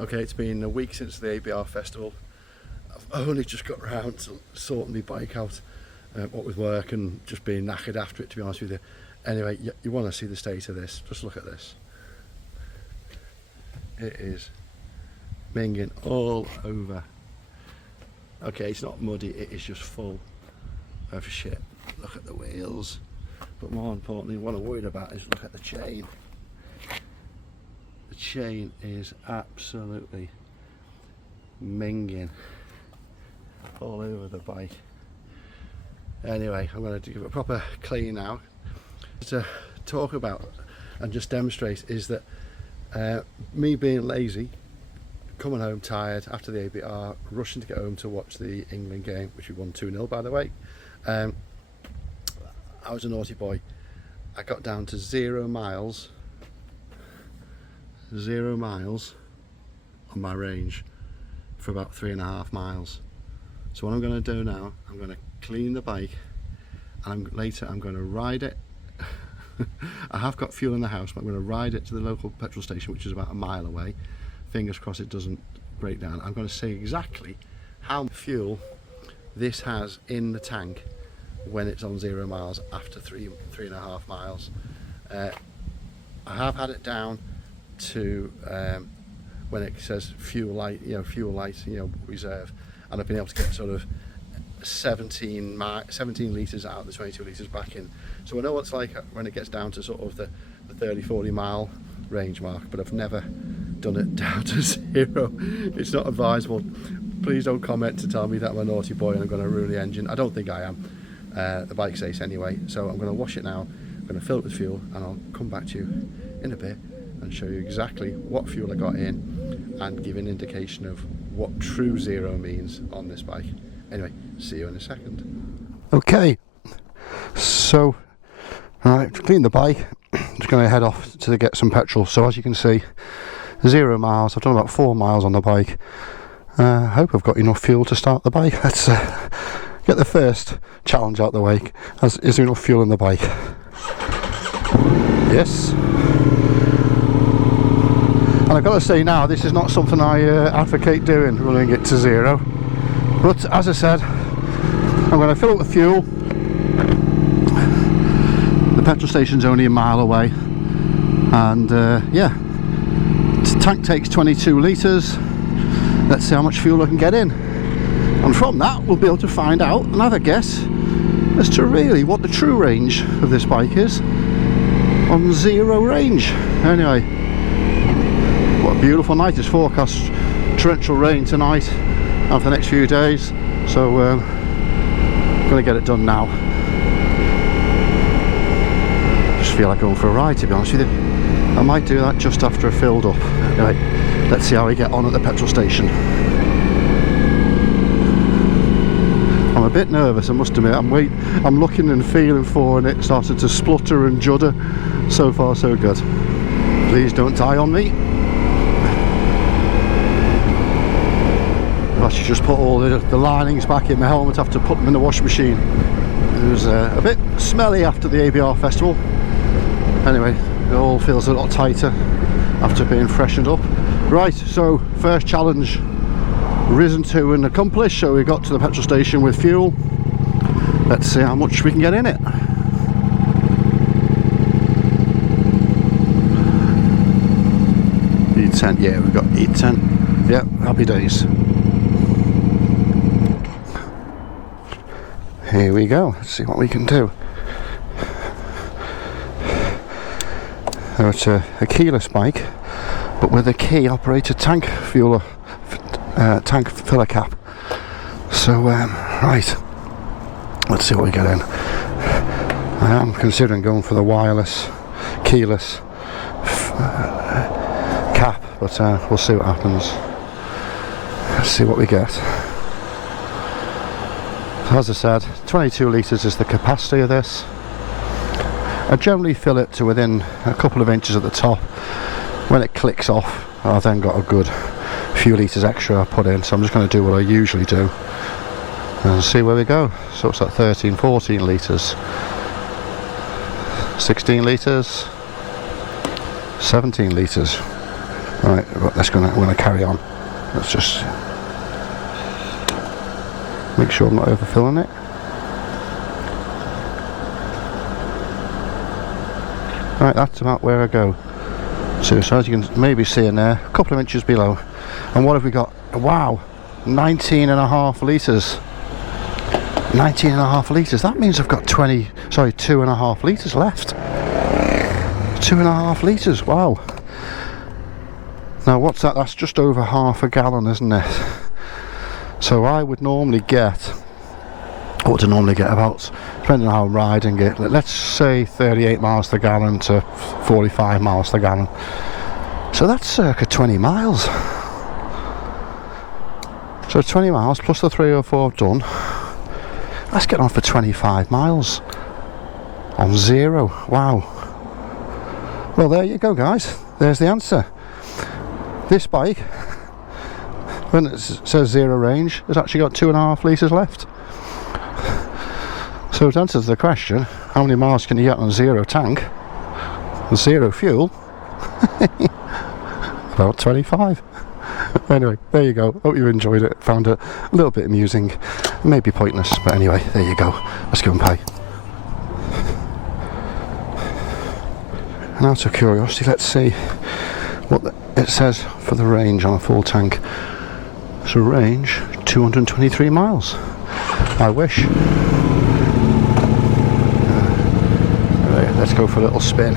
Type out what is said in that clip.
Okay, it's been a week since the ABR festival. I've only just got round to sorting my bike out, what with work and just being knackered after it, to be honest with you. Anyway, you want to see the state of this, just look at this. It is minging all over. Okay, it's not muddy, it is just full of shit. Look at the wheels, but more importantly, what I'm worried about is look at the chain. The chain is absolutely minging all over the bike. Anyway, I'm going to give it a proper clean now. To talk about and just demonstrate is that me being lazy, coming home tired after the ABR, rushing to get home to watch the England game, which we won 2-0 by the way. I was a naughty boy. I got down to 0 miles on my range for about 3.5 miles. So what I'm going to do now, I'm going to clean the bike and later I'm going to ride it. I have got fuel in the house, but I'm going to ride it to the local petrol station, which is about a mile away. Fingers crossed it doesn't break down. I'm going to see exactly how much fuel this has in the tank when it's on 0 miles after 3.5 miles. I have had it down to when it says fuel light, reserve, and I've been able to get sort of 17 litres out of the 22 litres back in. So I know what it's like when it gets down to sort of the 30-40 mile range mark, but I've never done it down to 0. It's not advisable. Please don't comment to tell me that I'm a naughty boy and I'm going to ruin the engine. I don't think I am. The bike's ace anyway, so I'm going to wash it now. I'm going to fill it with fuel and I'll come back to you in a bit and show you exactly what fuel I got in and give an indication of what true 0 means on this bike. Anyway, see you in a second. Okay, so I've cleaned the bike. I'm just going to head off to get some petrol. So as you can see, 0 miles. I've done about 4 miles on the bike. I hope I've got enough fuel to start the bike. Let's get the first challenge out the way. Is there enough fuel in the bike? Yes. And I've got to say now, this is not something I advocate doing, running it to 0. But as I said, I'm going to fill up with fuel. The petrol station's only a mile away, and yeah, the tank takes 22 litres. Let's see how much fuel I can get in, and from that we'll be able to find out and have a guess as to really what the true range of this bike is on 0 range. Anyway, what a beautiful night. It's forecast torrential rain tonight and for the next few days, so I'm going to get it done now. Just feel like going for a ride, to be honest with you. I might do that just after I filled up. Anyway, let's see how we get on at the petrol station. I'm a bit nervous, I must admit. I'm looking and feeling for, and it started to splutter and judder. So far so good. Please don't die on me. I should just put all the linings back in my helmet after putting them in the washing machine. It was a bit smelly after the ABR festival. Anyway, it all feels a lot tighter after being freshened up. Right, so first challenge risen to and accomplished. So we got to the petrol station with fuel. Let's see how much we can get in it. E10, yeah, we've got E10. Yeah, happy days. Here we go, let's see what we can do. So it's a keyless bike, but with a key operated tank filler cap. So right, let's see what we get in. I am considering going for the wireless keyless cap, but we'll see what happens. Let's see what we get. As I said, 22 litres is the capacity of this. I generally fill it to within a couple of inches at the top. When it clicks off, I've then got a good few litres extra I put in, so I'm just going to do what I usually do and see where we go. So it's like 13-14 litres, 16 litres, 17 litres. Right, but we're gonna carry on. Let's just make sure I'm not overfilling it. Right, that's about where I go. So as you can maybe see in there, a couple of inches below. And what have we got? Wow, 19.5 litres. 19.5 litres. That means I've got 2.5 litres left. 2.5 litres, wow. Now what's that? That's just over half a gallon, isn't it? So I would normally get, about, depending on how I'm riding it, let's say 38 miles to the gallon to 45 miles to the gallon. So that's circa 20 miles. So 20 miles plus the 3 or 4 I've done. Let's get on for 25 miles on zero. Wow. Well, there you go, guys. There's the answer. This bike, when it says zero range, has actually got 2.5 litres left. So to answer the question, how many miles can you get on zero tank, zero fuel? About 25. Anyway, there you go. Hope you enjoyed it. Found it a little bit amusing, maybe pointless, but anyway, there you go. Let's go and pay. And out of curiosity, let's see what it says for the range on a full tank. So range 223 miles. I wish. Right, let's go for a little spin.